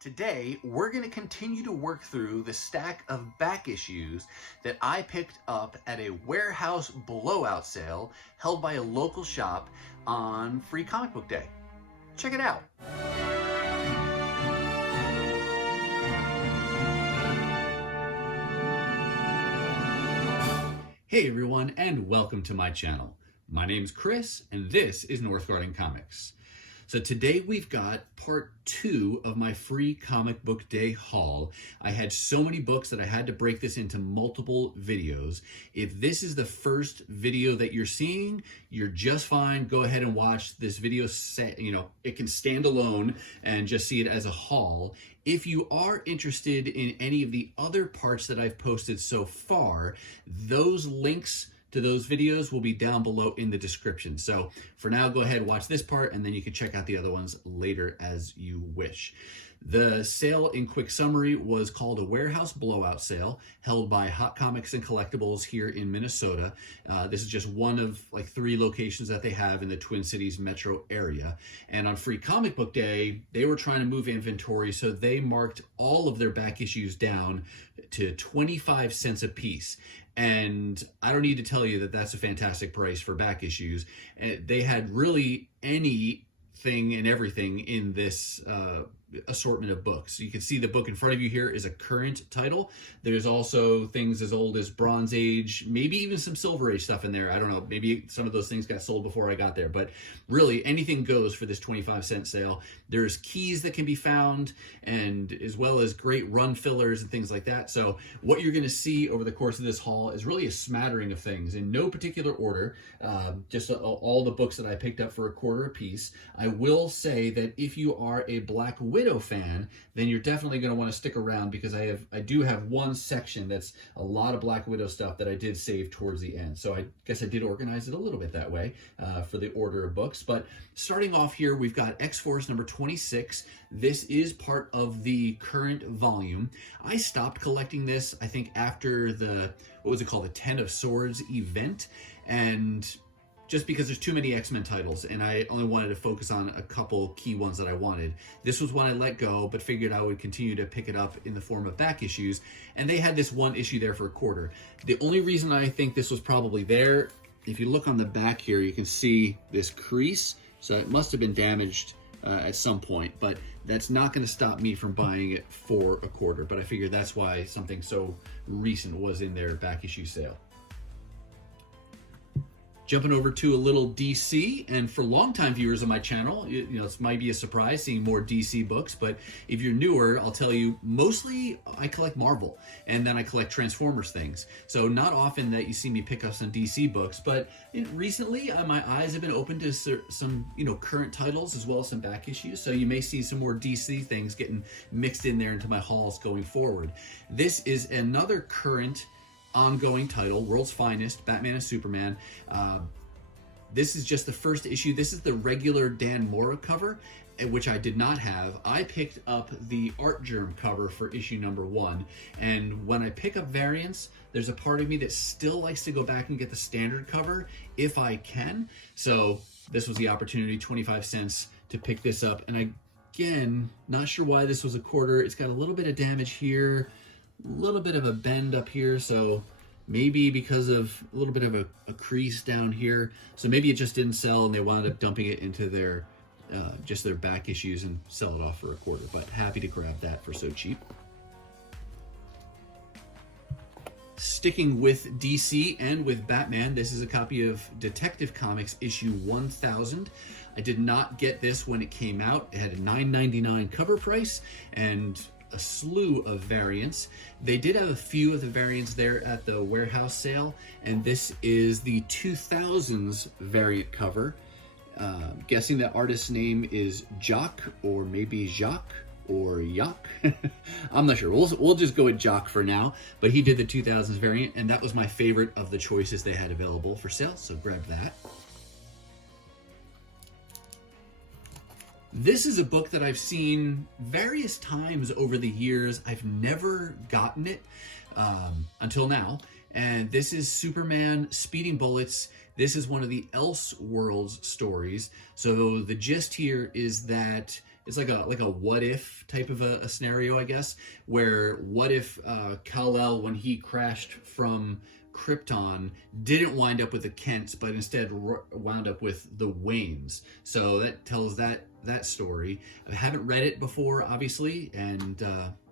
Today, we're going to continue to work through the stack of back issues that I picked up at a warehouse blowout sale held by a local shop on Free Comic Book Day. Check it out. Hey everyone, and welcome to my channel. My name's Chris, and this is Northgarden Comics. So today we've got part 2 of my Free Comic Book Day haul. I had so many books that I had to break this into multiple videos. If this is the first video that you're seeing, you're just fine. Go ahead and watch this video. It can stand alone and just see it as a haul. If you are interested in any of the other parts that I've posted so far, those links to those videos will be down below in the description. So for now, go ahead and watch this part, and then you can check out the other ones later as you wish. The sale, in quick summary, was called a warehouse blowout sale held by Hot Comics and Collectibles here in Minnesota. This is just one of like 3 locations that they have in the Twin Cities metro area. And on Free Comic Book Day, they were trying to move inventory, so they marked all of their back issues down to 25 cents a piece. And I don't need to tell you that that's a fantastic price for back issues. And they had really anything and everything in this assortment of books. You can see the book in front of you here is a current title. There's also things as old as Bronze Age, maybe even some Silver Age stuff in there. I don't know, maybe some of those things got sold before I got there, but really anything goes for this 25-cent sale. There's keys that can be found, and as well as great run fillers and things like that. So what you're going to see over the course of this haul is really a smattering of things in no particular order, just all the books that I picked up for a quarter a piece. I will say that if you are a Black Widow fan, then you're definitely going to want to stick around, because I do have one section that's a lot of Black Widow stuff that I did save towards the end. So I guess I did organize it a little bit that way for the order of books. But starting off here, we've got X-Force number 26. This is part of the current volume. I stopped collecting this, I think, after the, what was it called, the 10 of Swords event, and just because there's too many X-Men titles, and I only wanted to focus on a couple key ones that I wanted. This was one I let go, but figured I would continue to pick it up in the form of back issues, and they had this one issue there for a quarter. The only reason I think this was probably there, if you look on the back here, you can see this crease, so it must have been damaged at some point, but that's not going to stop me from buying it for a quarter. But I figured that's why something so recent was in their back issue sale. Jumping over to a little DC, and for longtime viewers of my channel, this might be a surprise seeing more DC books, but if you're newer, I'll tell you, mostly I collect Marvel, and then I collect Transformers things. So not often that you see me pick up some DC books, but recently my eyes have been open to some current titles as well as some back issues, so you may see some more DC things getting mixed in there into my hauls going forward. This is another current ongoing title, World's Finest, Batman and Superman. This is just the first issue. This is the regular Dan Mora cover, which I did not have. I picked up the Art Germ cover for issue number 1, and when I pick up variants, there's a part of me that still likes to go back and get the standard cover if I can. So this was the opportunity, 25 cents, to pick this up. And again, not sure why this was a quarter. It's got a little bit of damage here, a little bit of a bend up here, so maybe because of a little bit of a crease down here. So maybe it just didn't sell and they wound up dumping it into their just their back issues and sell it off for a quarter. But happy to grab that for so cheap. Sticking with DC and with Batman, this is a copy of Detective Comics issue 1000. I did not get this when it came out. It had a $9.99 cover price and a slew of variants. They did have a few of the variants there at the warehouse sale, and this is the 2000s variant cover. Guessing the artist's name is Jock, or maybe Jacques, or Yak. I'm not sure. We'll just go with Jock for now, but he did the 2000s variant, and that was my favorite of the choices they had available for sale, so grab that. This is a book that I've seen various times over the years. I've never gotten it until now. And this is Superman Speeding Bullets. This is one of the Elseworlds stories. So the gist here is that it's like a what if type of a scenario, I guess, where what if Kal-El, when he crashed from Krypton, didn't wind up with the Kents, but instead wound up with the Waynes. So that tells that story. I haven't read it before, obviously, and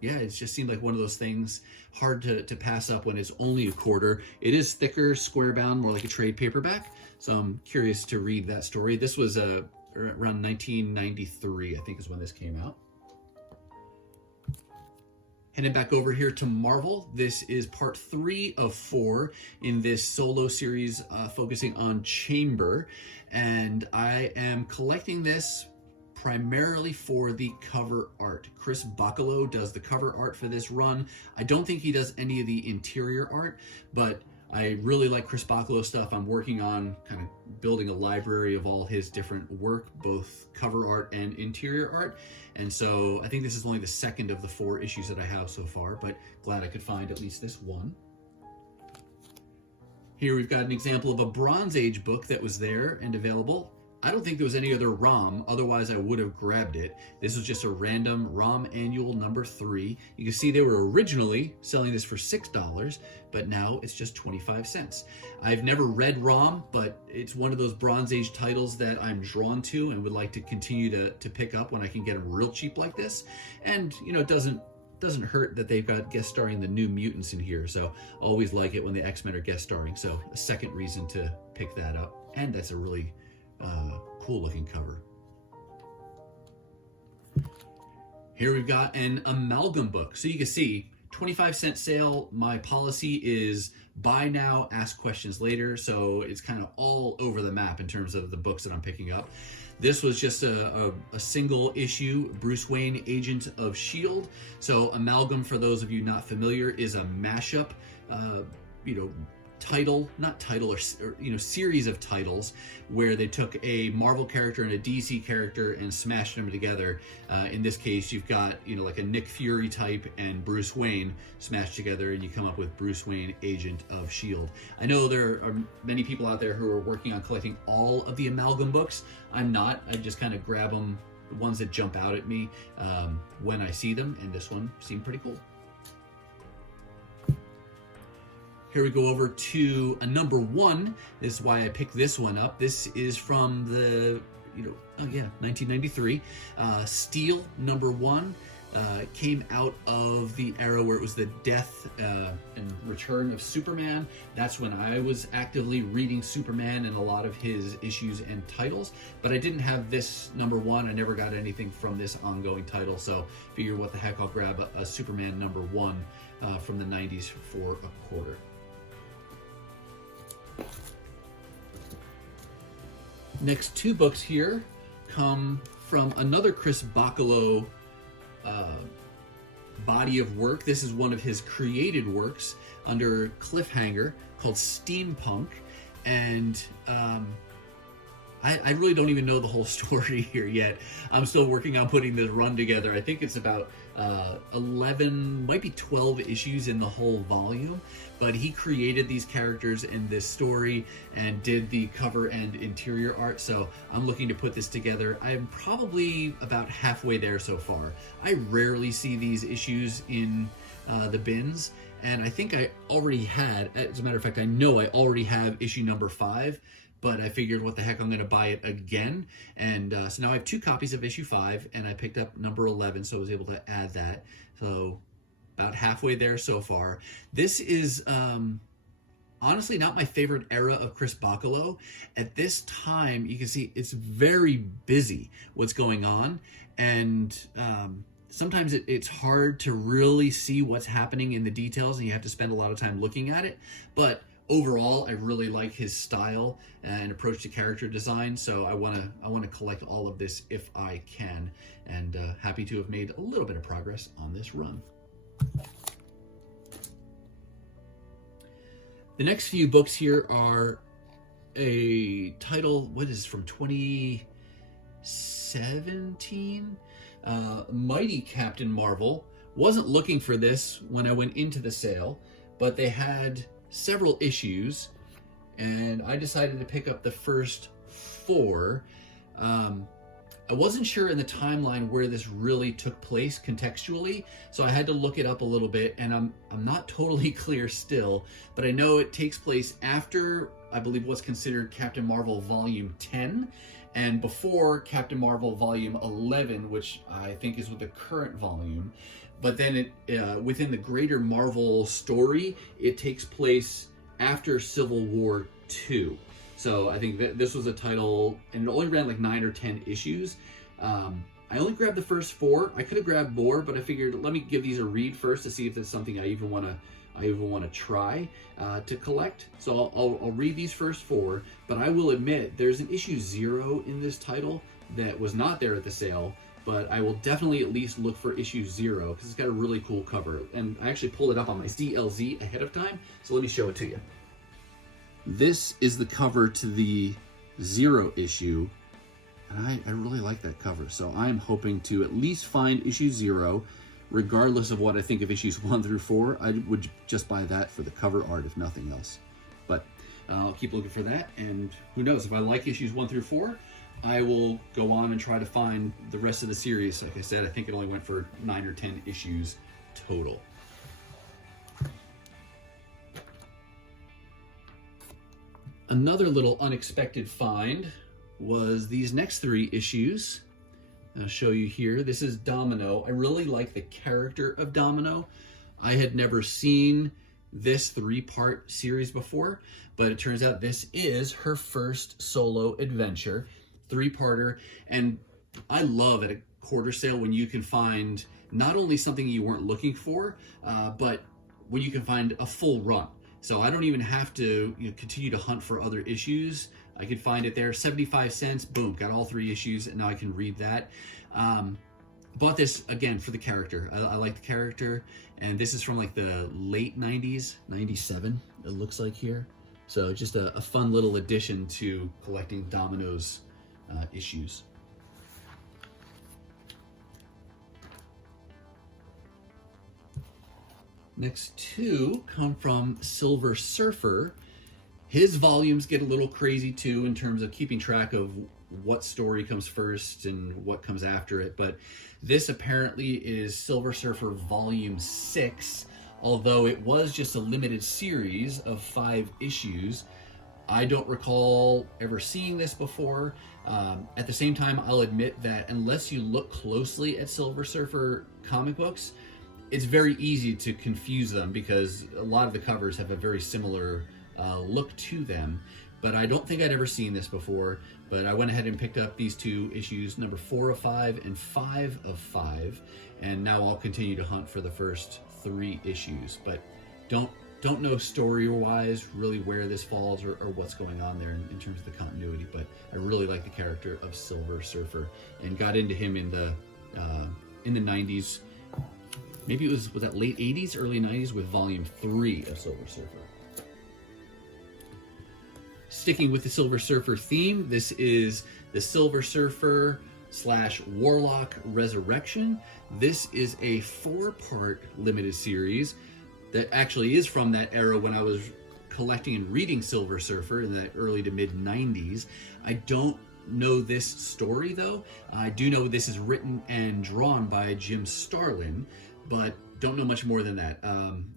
yeah, it just seemed like one of those things hard to pass up when it's only a quarter. It is thicker, square bound, more like a trade paperback. So I'm curious to read that story. This was around 1993, I think is when this came out. Heading back over here to Marvel, this is part 3 of 4 in this solo series focusing on Chamber. And I am collecting this primarily for the cover art. Chris Bachalo does the cover art for this run. I don't think he does any of the interior art, but I really like Chris Bachalo stuff. I'm working on kind of building a library of all his different work, both cover art and interior art. And so I think this is only the second of the 4 issues that I have so far, but glad I could find at least this one. Here we've got an example of a Bronze Age book that was there and available. I don't think there was any other ROM, otherwise I would have grabbed it. This was just a random ROM Annual number 3. You can see they were originally selling this for $6, but now it's just 25 cents. I've never read ROM, but it's one of those Bronze Age titles that I'm drawn to and would like to continue to pick up when I can get them real cheap like this. And, you know, it doesn't hurt that they've got guest starring the New Mutants in here, so always like it when the X-Men are guest starring. So a second reason to pick that up, and that's a really cool looking cover. Here we've got an Amalgam book. So you can see 25-cent sale. My policy is buy now, ask questions later. So it's kind of all over the map in terms of the books that I'm picking up. This was just a single issue, Bruce Wayne, Agent of S.H.I.E.L.D. So Amalgam, for those of you not familiar, is a mashup, series of titles where they took a Marvel character and a DC character and smashed them together. In this case, you've got, like a Nick Fury type and Bruce Wayne smashed together, and you come up with Bruce Wayne, Agent of S.H.I.E.L.D. I know there are many people out there who are working on collecting all of the Amalgam books. I'm not. I just kind of grab them, the ones that jump out at me when I see them, and this one seemed pretty cool. Here we go over to a number 1. This is why I picked this one up. This is from the, 1993. Steel number 1 came out of the era where it was the death and return of Superman. That's when I was actively reading Superman and a lot of his issues and titles. But I didn't have this number 1. I never got anything from this ongoing title. So figure what the heck, I'll grab a Superman number 1 from the 90s for a quarter. Next 2 books here come from another Chris Bachalo body of work. This is one of his created works under Cliffhanger called Steampunk, and I really don't even know the whole story here yet. I'm still working on putting this run together. I think it's about 11, might be 12 issues in the whole volume, but he created these characters in this story and did the cover and interior art, so I'm looking to put this together. I'm probably about halfway there so far. I rarely see these issues in the bins, and I think I already had, as a matter of fact, I know I already have issue number 5, but I figured what the heck, I'm going to buy it again. And so now I have 2 copies of issue 5, and I picked up number 11, so I was able to add that. So about halfway there so far. This is honestly not my favorite era of Chris Bachalo. At this time, you can see it's very busy what's going on, and sometimes it's hard to really see what's happening in the details, and you have to spend a lot of time looking at it. But overall, I really like his style and approach to character design, so I want to collect all of this if I can, and happy to have made a little bit of progress on this run. The next few books here are a title, what is from 2017? Mighty Captain Marvel. Wasn't looking for this when I went into the sale, but they had several issues, and I decided to pick up the first 4. I wasn't sure in the timeline where this really took place contextually, so I had to look it up a little bit, and I'm not totally clear still, but I know it takes place after, I believe, what's considered Captain Marvel Volume 10, and before Captain Marvel Volume 11, which I think is with the current volume. But then within the greater Marvel story, it takes place after Civil War 2. So I think that this was a title, and it only ran like 9 or 10 issues. I only grabbed the first 4. I could have grabbed more, but I figured let me give these a read first to see if it's something I even want to try to collect. So I'll read these first 4, but I will admit there's an issue 0 in this title that was not there at the sale, but I will definitely at least look for issue 0 because it's got a really cool cover. And I actually pulled it up on my CLZ ahead of time, so let me show it to you. This is the cover to the 0 issue, and I really like that cover, so I'm hoping to at least find issue 0. Regardless of what I think of issues 1 through 4, I would just buy that for the cover art if nothing else. But I'll keep looking for that, and who knows, if I like issues 1 through 4, I will go on and try to find the rest of the series. Like I said, I think it only went for 9 or 10 issues total. Another little unexpected find was these next 3 issues. I'll show you here. This is Domino. I really like the character of Domino. I had never seen this 3-part series before, but it turns out this is her first solo adventure, 3-parter, and I love at a quarter sale when you can find not only something you weren't looking for, but when you can find a full run. So I don't even have to continue to hunt for other issues. I could find it there, 75 cents, boom, got all 3 issues, and now I can read that. Bought this, again, for the character. I like the character, and this is from like the late 90s, 97, it looks like here. So just a fun little addition to collecting Domino's issues. Next 2 come from Silver Surfer. His volumes get a little crazy too in terms of keeping track of what story comes first and what comes after it, but this apparently is Silver Surfer Volume 6, although it was just a limited series of 5 issues. I don't recall ever seeing this before. At the same time, I'll admit that unless you look closely at Silver Surfer comic books, it's very easy to confuse them because a lot of the covers have a very similar look to them. But I don't think I'd ever seen this before, but I went ahead and picked up these 2 issues, number 4 of 5 and 5 of 5, and now I'll continue to hunt for the first 3 issues, but don't know story-wise really where this falls or what's going on there in terms of the continuity, but I really like the character of Silver Surfer and got into him in the 90s. Maybe it was that late 80s, early 90s with Volume 3 of Silver Surfer. Sticking with the Silver Surfer theme, this is the Silver Surfer / Warlock Resurrection. This is a 4-part limited series that actually is from that era when I was collecting and reading Silver Surfer in the early to mid 90s. I don't know this story though. I do know this is written and drawn by Jim Starlin, but don't know much more than that.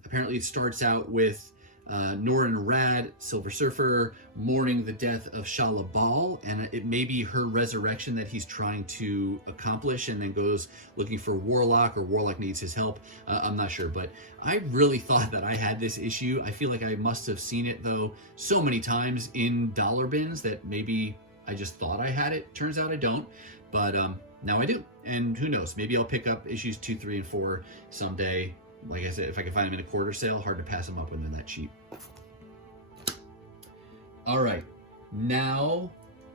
Apparently it starts out with Norrin Radd, Silver Surfer, mourning the death of Shala Bal, and it may be her resurrection that he's trying to accomplish, and then goes looking for Warlock, or Warlock needs his help. I'm not sure, but I really thought that I had this issue. I feel like I must have seen it, though, so many times in dollar bins that maybe I just thought I had it. Turns out I don't, but now I do, and who knows, maybe I'll pick up issues 2, 3, and 4 someday. Like I said, if I can find them in a quarter sale, hard to pass them up when they're that cheap. All right, now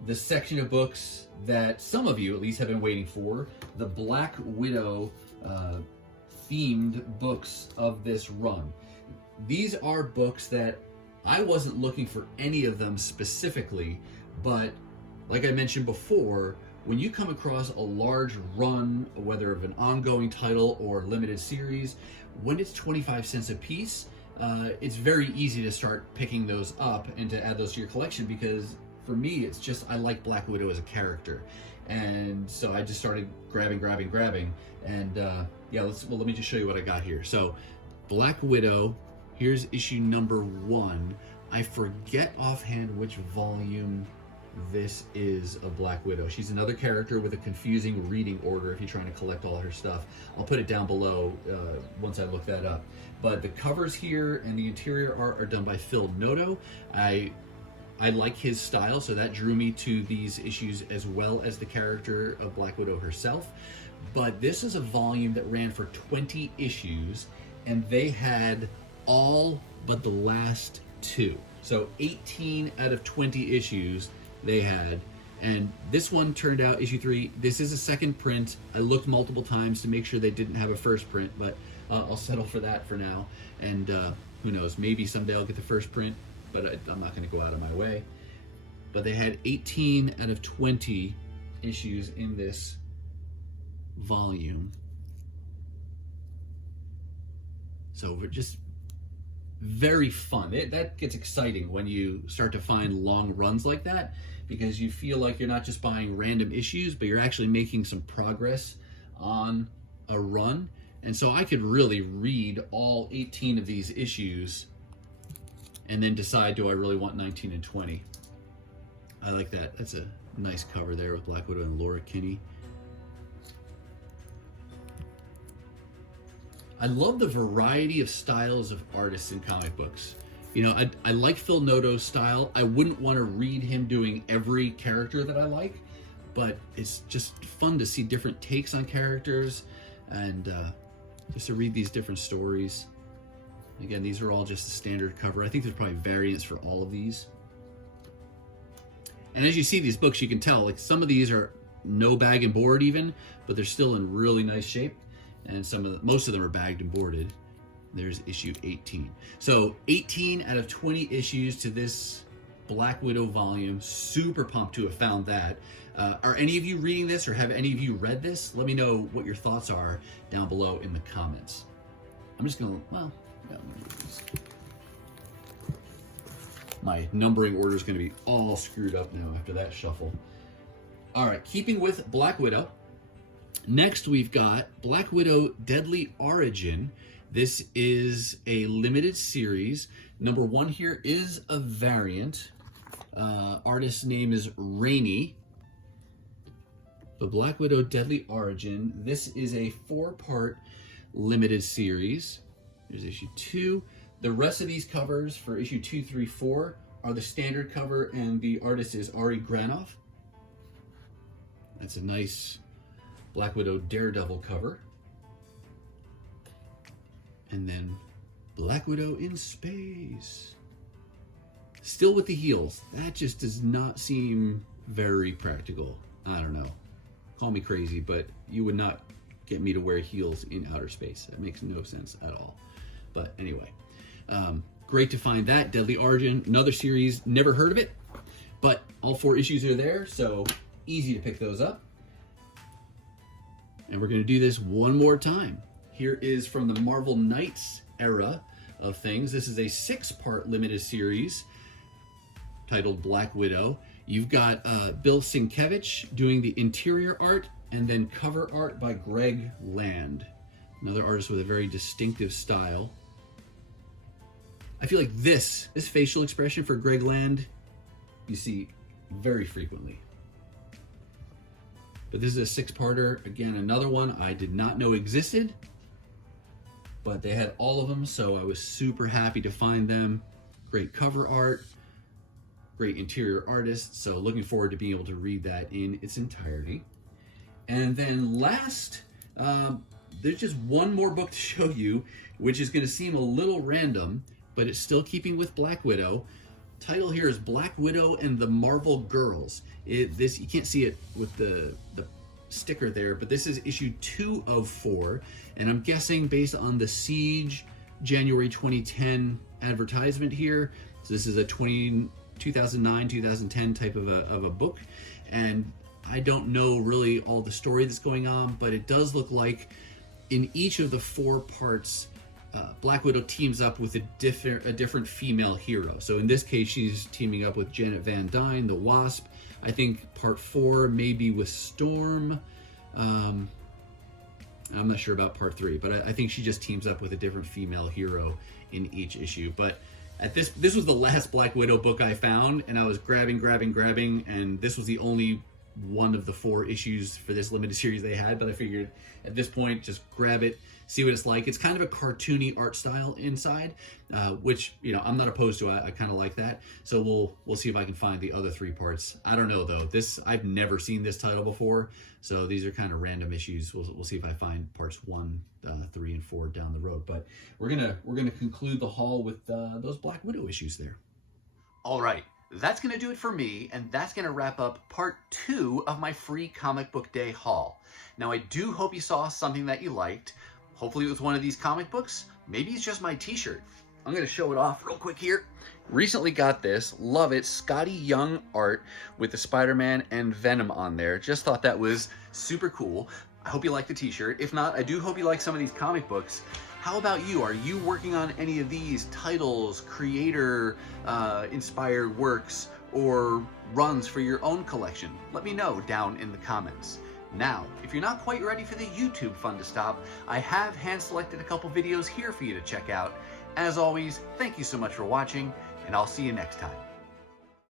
the section of books that some of you at least have been waiting for, the Black Widow themed books of this run. These are books that I wasn't looking for any of them specifically, but like I mentioned before, when you come across a large run, whether of an ongoing title or limited series, when it's 25 cents a piece, it's very easy to start picking those up and to add those to your collection, because for me, it's just, I like Black Widow as a character. And so I just started grabbing. And yeah, let me just show you what I got here. So Black Widow, here's issue number 1. I forget offhand which volume this is of Black Widow. She's another character with a confusing reading order if you're trying to collect all her stuff. I'll put it down below once I look that up. But the covers here and the interior art are done by Phil Noto. I like his style, so that drew me to these issues as well as the character of Black Widow herself. But this is a volume that ran for 20 issues, and they had all but the last 2. So 18 out of 20 issues they had, and this one turned out, issue 3, this is a second print. I looked multiple times to make sure they didn't have a first print, but I'll settle for that for now. And who knows, maybe someday I'll get the first print, but I'm not going to go out of my way. But they had 18 out of 20 issues in this volume. So we're just very fun. That gets exciting when you start to find long runs like that, because you feel like you're not just buying random issues, but you're actually making some progress on a run. And so I could really read all 18 of these issues and then decide, do I really want 19 and 20? I like that. That's a nice cover there with Black Widow and Laura Kinney. I love the variety of styles of artists in comic books. You know, I like Phil Noto's style. I wouldn't want to read him doing every character that I like, but it's just fun to see different takes on characters and just to read these different stories. Again, these are all just a standard cover. I think there's probably variants for all of these. And as you see these books, you can tell, like, some of these are no bag and board even, but they're still in really nice shape. And most of them are bagged and boarded. There's issue 18. So 18 out of 20 issues to this Black Widow volume. Super pumped to have found that. Are any of you reading this, or have any of you read this? Let me know what your thoughts are down below in the comments. I'm just gonna, well, yeah, my numbering order is gonna be all screwed up now after that shuffle. All right, keeping with Black Widow, next we've got Black Widow Deadly Origin. This is a limited series. Number 1 here is a variant. Artist's name is Rainey. The Black Widow Deadly Origin. This is a 4-part limited series. Here's issue 2. The rest of these covers for issue 2, 3, 4 are the standard cover, and the artist is Ari Granoff. That's a nice Black Widow Daredevil cover. And then Black Widow in space. Still with the heels. That just does not seem very practical. I don't know. Call me crazy, but you would not get me to wear heels in outer space. It makes no sense at all. But anyway, great to find that. Deadly Origin, another series, never heard of it, but all 4 issues are there, so easy to pick those up. And we're going to do this one more time. Here is from the Marvel Knights era of things. This is a 6-part limited series titled Black Widow. You've got Bill Sienkiewicz doing the interior art, and then cover art by Greg Land, another artist with a very distinctive style. I feel like this facial expression for Greg Land you see very frequently. But this is a 6-parter. Again, another one I did not know existed, but they had all of them, so I was super happy to find them. Great cover art, great interior artist, so looking forward to being able to read that in its entirety. And then last, there's just one more book to show you, which is going to seem a little random, but it's still keeping with Black Widow. Title here is Black Widow and the Marvel Girls. You can't see it with the sticker there, but this is issue 2 of 4, and I'm guessing based on the Siege January 2010 advertisement here. So this is a 2009-2010 type of a book, and I don't know really all the story that's going on, but it does look like in each of the 4 parts, Black Widow teams up with a different female hero. So in this case, she's teaming up with Janet Van Dyne, the Wasp. I think part 4 maybe with Storm. I'm not sure about part 3, but I think she just teams up with a different female hero in each issue. But at this was the last Black Widow book I found, and I was grabbing, and this was the only one of the 4 issues for this limited series they had. But I figured at this point, just grab it, see what it's like. It's kind of a cartoony art style inside, which, you know, I'm not opposed to. I kind of like that. So we'll see if I can find the other 3 parts. I don't know though. I've never seen this title before, so these are kind of random issues. We'll see if I find parts 1, 3, and 4 down the road. But we're gonna conclude the haul with those Black Widow issues there. All right. That's going to do it for me, and that's going to wrap up part 2 of my free comic book day haul. Now, I do hope you saw something that you liked. Hopefully it was one of these comic books. Maybe it's just my t-shirt. I'm going to show it off real quick here. Recently got this. Love it. Scotty Young art with the Spider-Man and Venom on there. Just thought that was super cool. I hope you like the t-shirt. If not, I do hope you like some of these comic books. How about you? Are you working on any of these titles, creator inspired works, or runs for your own collection? Let me know down in the comments. Now, if you're not quite ready for the YouTube fun to stop, I have hand-selected a couple videos here for you to check out. As always, thank you so much for watching, and I'll see you next time.